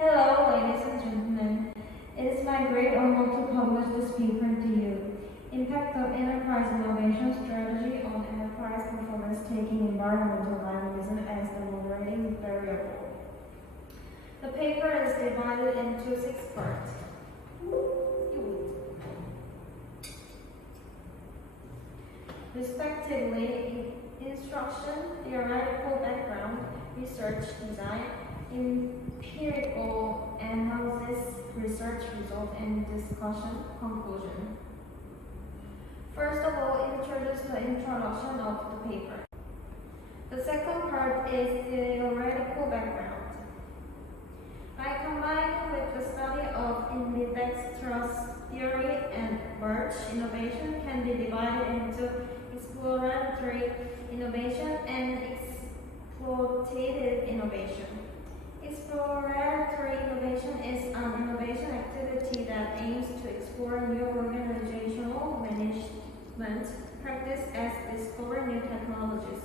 Hello, ladies and gentlemen. It is my great honor to publish this paper to you. Impact of Enterprise Innovation Strategy on Enterprise Performance, taking environmental dynamism as the moderating variable. The paper is divided into 6 parts. Respectively, instruction, theoretical background, research design, empirical analysis, research result, and discussion conclusion. First of all, introduce the introduction of the paper. The second part is theoretical background. By combining with the study of ambidextrous theory and merge, innovation can be divided into exploratory innovation and exploitative innovation. Exploratory innovation is an innovation activity that aims to explore new organizational management practice as discover new technologies,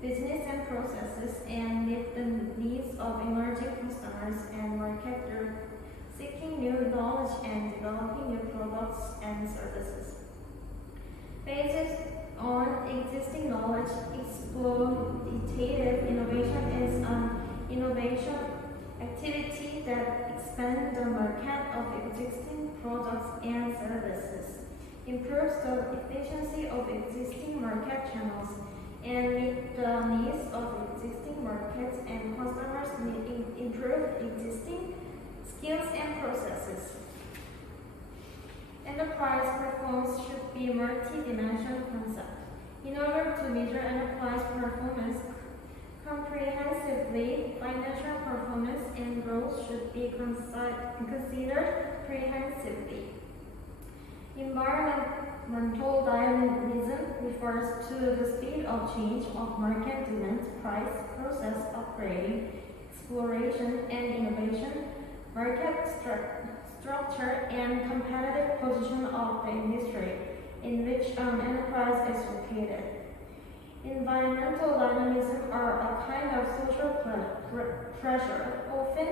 business and processes, and meet the needs of emerging customers and marketers seeking new knowledge and developing new products and services. Based on existing knowledge, exploitative innovation is an innovation activity that expands the market of existing products and services, improves the efficiency of existing market channels, and meet the needs of existing markets and customers, improve existing skills and processes. Enterprise performance should be a multi-dimensional concept. In order to measure enterprise performance comprehensively, financial performance and growth should be considered comprehensively. Environmental dynamism refers to the speed of change of market demand, price, process upgrading, exploration and innovation, market structure, and competitive position of the industry in which an enterprise is located. Environmental dynamism are a kind of social pressure, often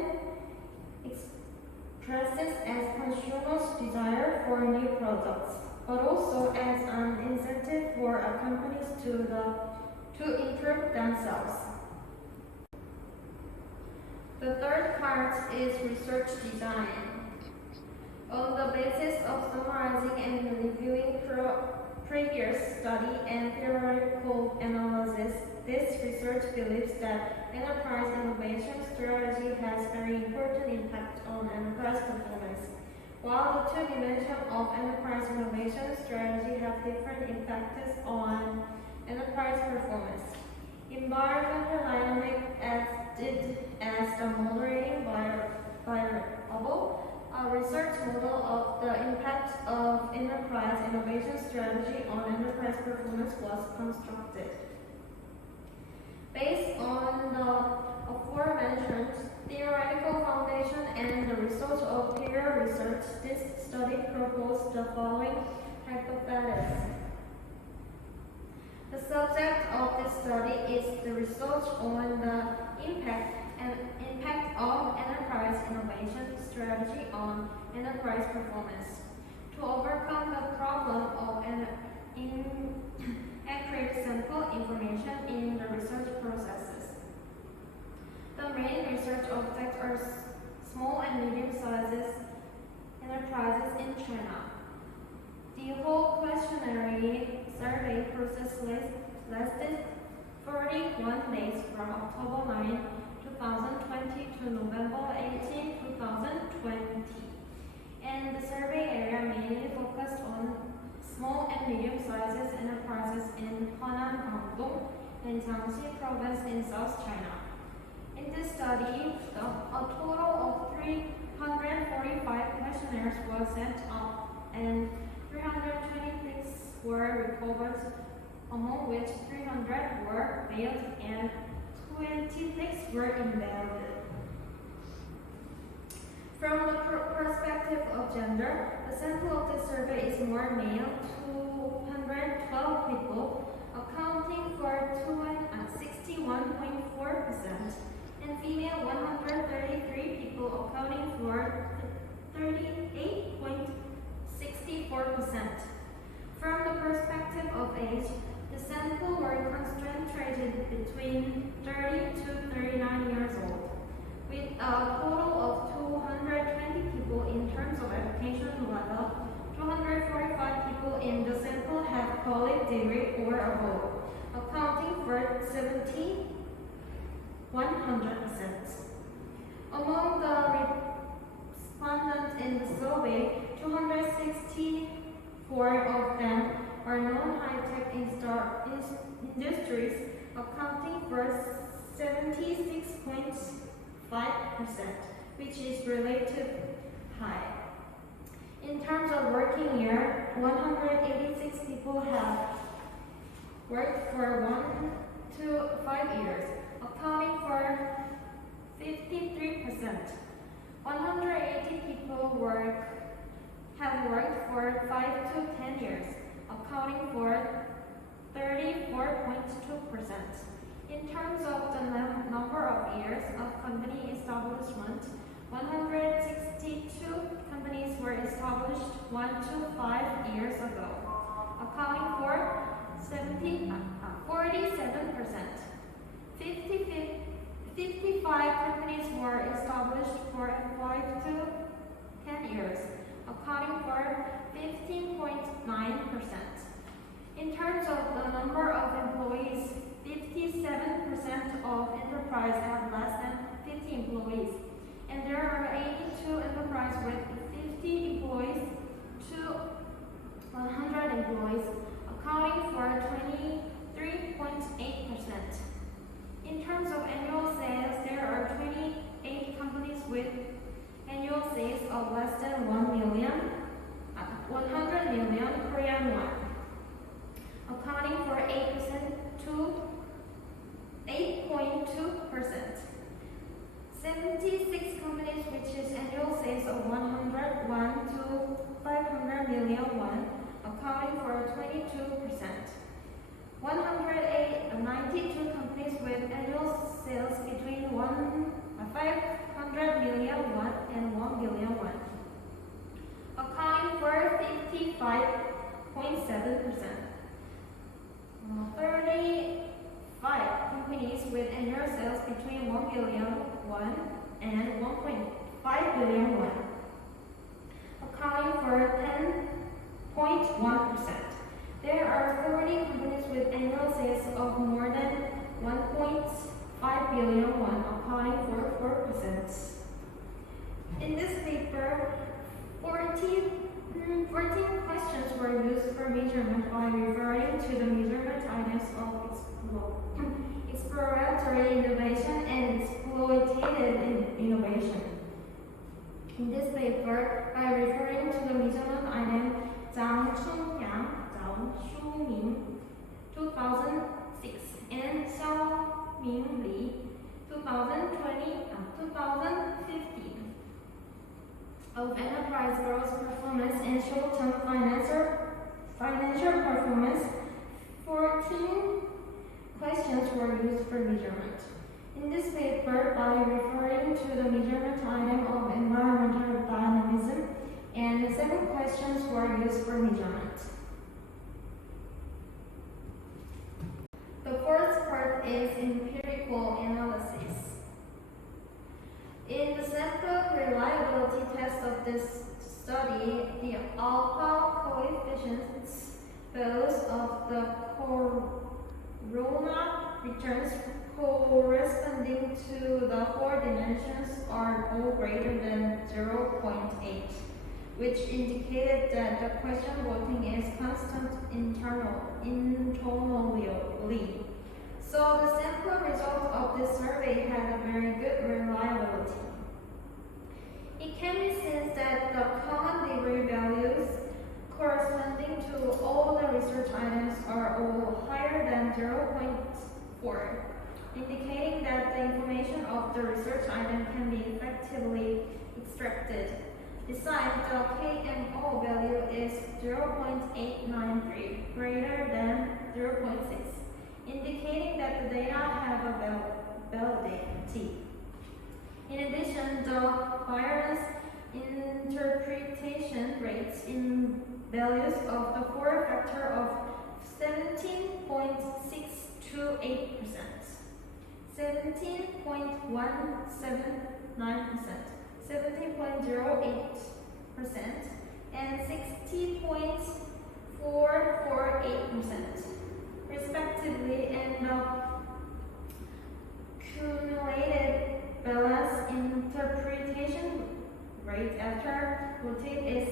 expresses as consumers' desire for new products, but also as an incentive for companies to improve themselves. The third part is research design. On the basis of summarizing and reviewing previous study and theoretical analysis, this research believes that enterprise innovation strategy has very important impact on enterprise performance. While the two dimensions of enterprise innovation strategy have different impacts on enterprise performance. Environmental dynamics acted as the moderating variable. A research model of the impact of enterprise innovation strategy on enterprise performance was constructed. Based on the aforementioned theoretical foundation and the results of peer research, this study proposed the following hypothesis. The subject of this study is the research on the impact of enterprise innovation strategy on enterprise performance. To overcome the problem of inaccurate sample information in the research processes. The main research objects are small and medium-sized enterprises in China. The whole questionnaire survey process lasted 41 days from October 9, 2020 to November 18, 2020. And the survey area mainly focused on small and medium-sized enterprises in Henan, Guangdong, and Jiangxi province in South China. In this study, a total of 345 questionnaires were sent up and 326 were recovered, among which 300 were mailed and 26 were invalid. From the perspective of gender, the sample of the survey is more male, 212 people, accounting for 61.4%, and female, 133 people, accounting for 38.64%. From the perspective of age, the sample were concentrated between 30 to 39 years old, with a total of 220 people in terms of education level. 245 people in the sample have college degree or above, accounting for 100%. Among the respondents in the survey, 264 of them are non-high-tech industries, accounting for 76.5%, which is relatively high. In terms of working year, 186 people have worked for 1 to 5 years, accounting for 53%. 180 people have worked for 5 to 10 years, accounting for 34.2%. In terms of the number of years of company establishment, 162 companies were established 1 to 5 years ago, accounting for 47%. 55 companies were established for 5 to 10 years, accounting for 15.9%. In terms of the number of employees, 57% of enterprises have less than 50 employees, and there are 82 enterprises with 50 employees to 100 employees, accounting for 23.8%. In terms of annual sales, there are 28 companies with annual sales of less than 100 million Korean won, accounting for 8% to 8.2%. 76 companies which is annual sales of 101 to 500 million won, accounting for 22%. 192 companies with annual sales between 500 million won and 1 billion won, accounting for 55.7%. 35 companies with annual sales between 1 billion won and 1.5 billion won, accounting for 10.1%. There are 40 companies with annual sales of more than 1.5 billion won, accounting for 4%. In this paper, 14 questions were used for measurement by referring to the measurement items of exploratory innovation and exploitative innovation. In this paper, by referring to the measurement item Zeng, Shumin, 2006, and Xiaoming Li, 2015, of enterprise growth performance and short-term financial performance, 14 questions were used for measurement. In this paper, by referring to the measurement item of environmental dynamism, and 7 questions were used for measurement. The first part is empirical analysis. In the sample reliability test of this study, the alpha coefficients, those of the corona returns corresponding to the 4 dimensions, are all greater than 0.8, which indicated that the question voting is constant internally. So the sample result of this survey had a very good reliability. It can be seen that the common degree values corresponding to all the research items are all higher than 0.4, indicating that the information of the research item can be effectively extracted. Besides, the KMO value is 0.893, greater than 0.6, indicating that the data have a validity. In addition, the variance rates in values of the core factor of 17.628%, 17.179%, 17.08%, and 60.448%, respectively, and the cumulated balance interpretation rate after rotate is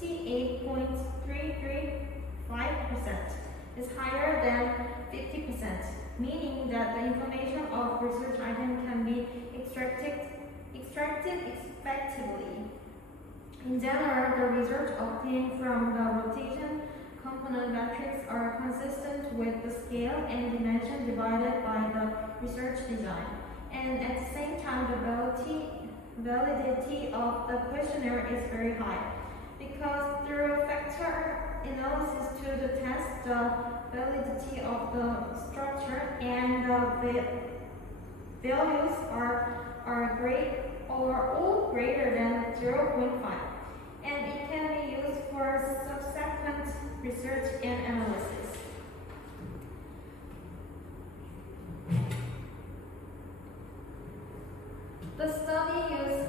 68.335%, is higher than 50%, meaning that the information of research item can be extracted effectively. In general, the results obtained from the rotation component metrics are consistent with the scale and dimension divided by the research design, and at the same time, the validity of the questionnaire is very high, because through factor analysis to test the validity of the structure and the values are great or all greater than 0.5, and it can be used for subsequent research and analysis. The study used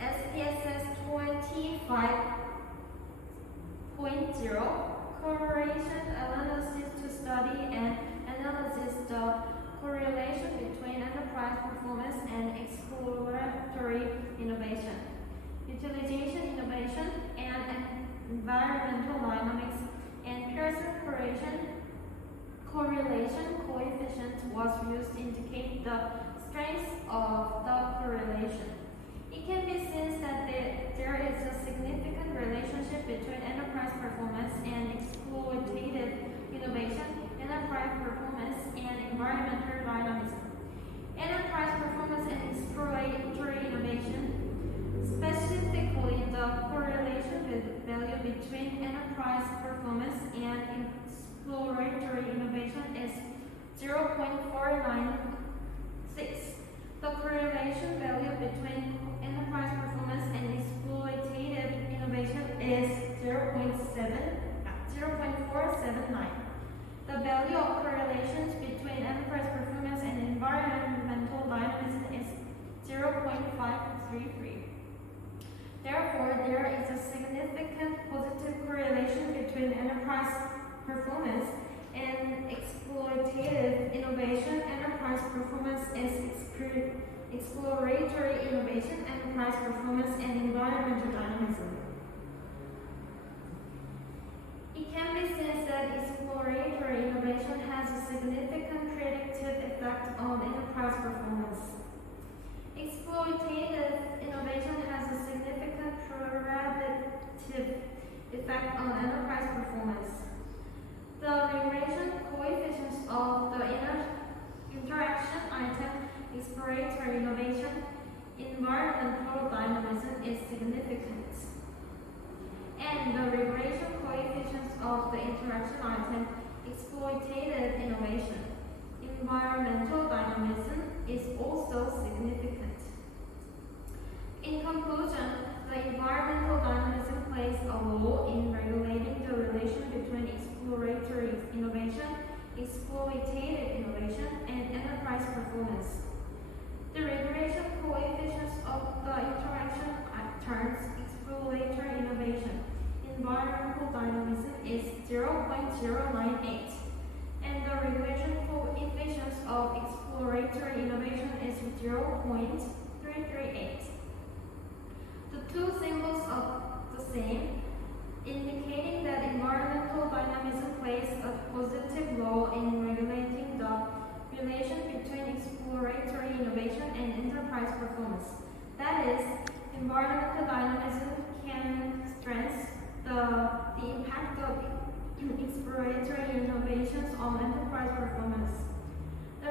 SPSS 25.0 correlation analysis to study and analyze the correlation between enterprise performance and exploratory innovation, utilization innovation, and environmental dynamics, and Pearson correlation coefficient was used to indicate the strength of the correlation. It can be seen that there is a significant relationship between enterprise performance and exploitative innovation, enterprise performance and environmental dynamism. Enterprise performance and exploratory innovation, specifically the correlation value between enterprise performance and exploratory innovation is 0.496. The correlation value between enterprise performance and exploitative innovation is 0.479. The value of correlations between enterprise performance and environmental dynamism is 0.533. Therefore, there is a significant positive correlation between enterprise performance and exploitative innovation. Enterprise performance is exploratory innovation, enterprise performance, and environmental dynamism. It can be seen that exploratory innovation has a significant predictive effect on enterprise performance. Exploitative innovation has a significant predictive effect on enterprise performance. The regression coefficients of the interaction item, exploratory innovation, environmental dynamism is significant. And the regression coefficients of the interaction item, exploitative innovation, environmental dynamism is also significant. In conclusion, the environmental dynamism plays a role in regulating the relation between exploratory innovation, exploitative innovation, and enterprise performance. The regression coefficients of the interaction terms exploratory innovation, environmental dynamism is 0.098, and the regression coefficients of exploratory innovation is 0.338. The two symbols are the same, indicating that environmental dynamism plays a positive role in regulating the relation between exploratory innovation and enterprise performance. That is, environmental dynamism can strengthen the impact of exploratory innovations on enterprise performance. The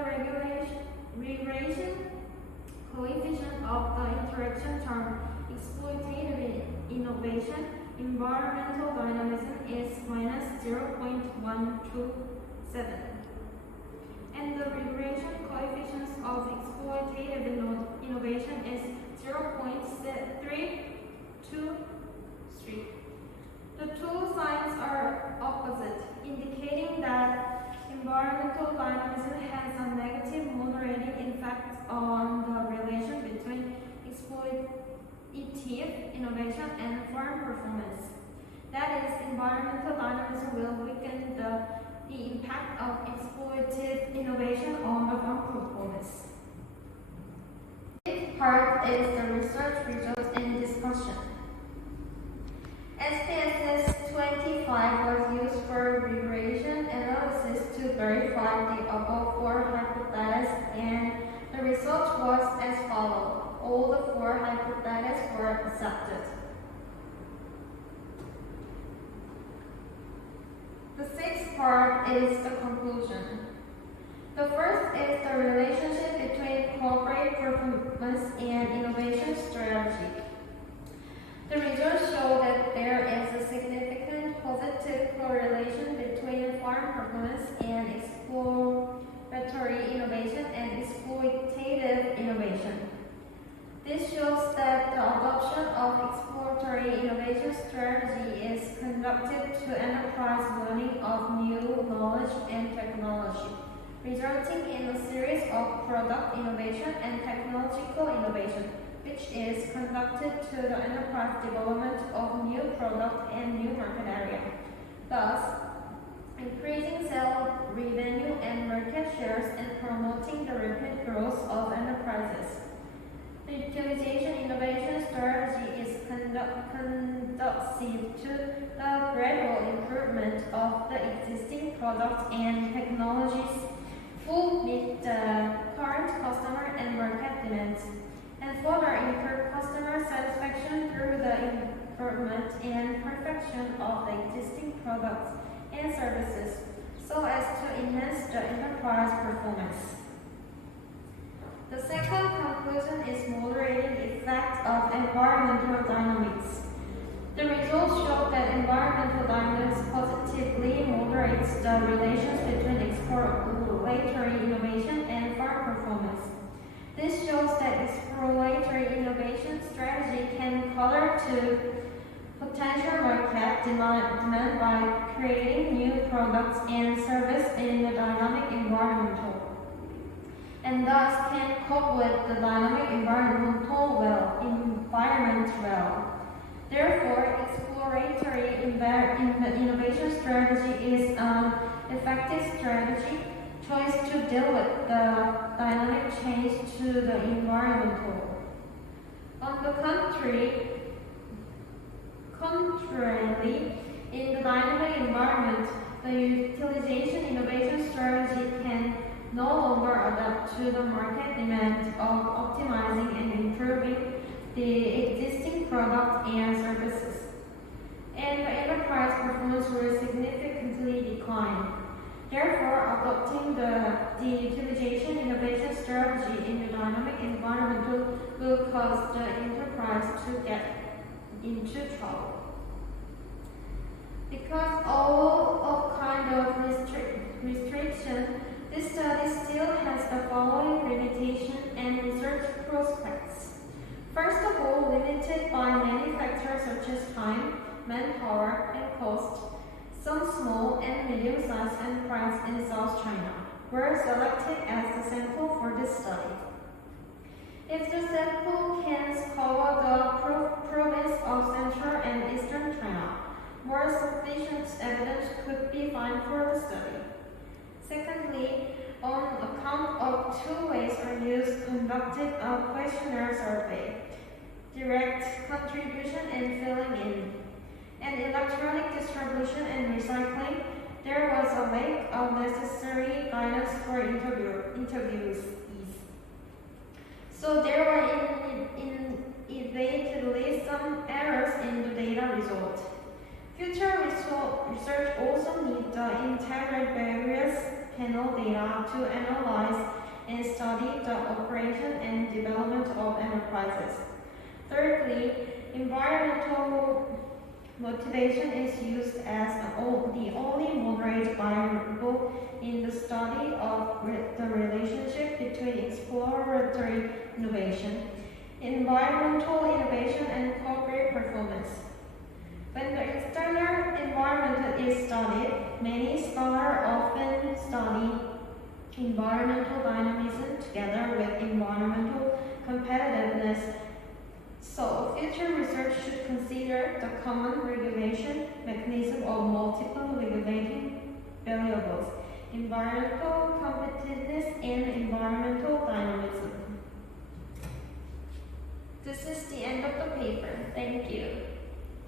regression coefficient of the interaction term exploitative innovation, environmental dynamism is minus 0.127. And the regression coefficients of exploitative innovation is 0.323. innovation and farm performance. That is, environmental dynamism will weaken the impact of exploitative innovation on the farm performance. This part is the research results and discussion. SPSS 25 was used for regression analysis to verify the above four hypotheses, and the result was as follows. All the four hypotheses were accepted. The sixth part is the conclusion. The first is the relationship between corporate performance and innovation strategy. The results show that there is a significant positive correlation between farm performance and exploratory innovation and exploitative innovation. This shows that the adoption of exploratory innovation strategy is conducted to enterprise learning of new knowledge and technology, resulting in a series of product innovation and technological innovation, which is conducted to the enterprise development of new product and new market area, thus increasing sales revenue and market shares and promoting the rapid growth of enterprises. The utilization innovation strategy is conducive to the gradual improvement of the existing products and technologies to meet the current customer and market demands, and further improve customer satisfaction through the improvement and perfection of the existing products and services, so as to enhance the enterprise performance. The second conclusion is moderating effect of environmental dynamics. The results show that environmental dynamics positively moderates the relations between exploratory innovation and farm performance. This shows that exploratory innovation strategy can cater to potential market demand by creating new products and services in a dynamic environment, and thus can cope with the dynamic environment well. Therefore, exploratory innovation strategy is an effective strategy choice to deal with the dynamic change to the environmental. On the contrarily, in the dynamic environment, the utilization innovation strategy can no longer adapt to the market demand of optimizing and improving the existing product and services, and the enterprise performance will significantly decline. Therefore, adopting the utilization innovation strategy in the dynamic environment will cause the enterprise to get into trouble. Because all of kind of restriction, this study still has the following limitation and research prospects. First of all, limited by many factors such as time, manpower, and cost, some small and medium-sized enterprises in South China were selected as the sample for this study. If the sample can cover the province of Central and Eastern China, more sufficient evidence could be found for the study. Secondly, on account of two ways are used conducted a questionnaire survey, direct contribution and filling in, and electronic distribution and recycling, there was a lack of necessary guidance for interviews. So there were inevitably some errors in the data result. Future research also needs to integrate various panel data to analyze and study the operation and development of enterprises. Thirdly, environmental motivation is used as the only moderate variable in the study of the relationship between exploratory innovation, environmental innovation, and corporate performance. When the external environment is studied, many scholars often study environmental dynamism together with environmental competitiveness. So, future sector research should consider the common regulation mechanism of multiple regulating variables, environmental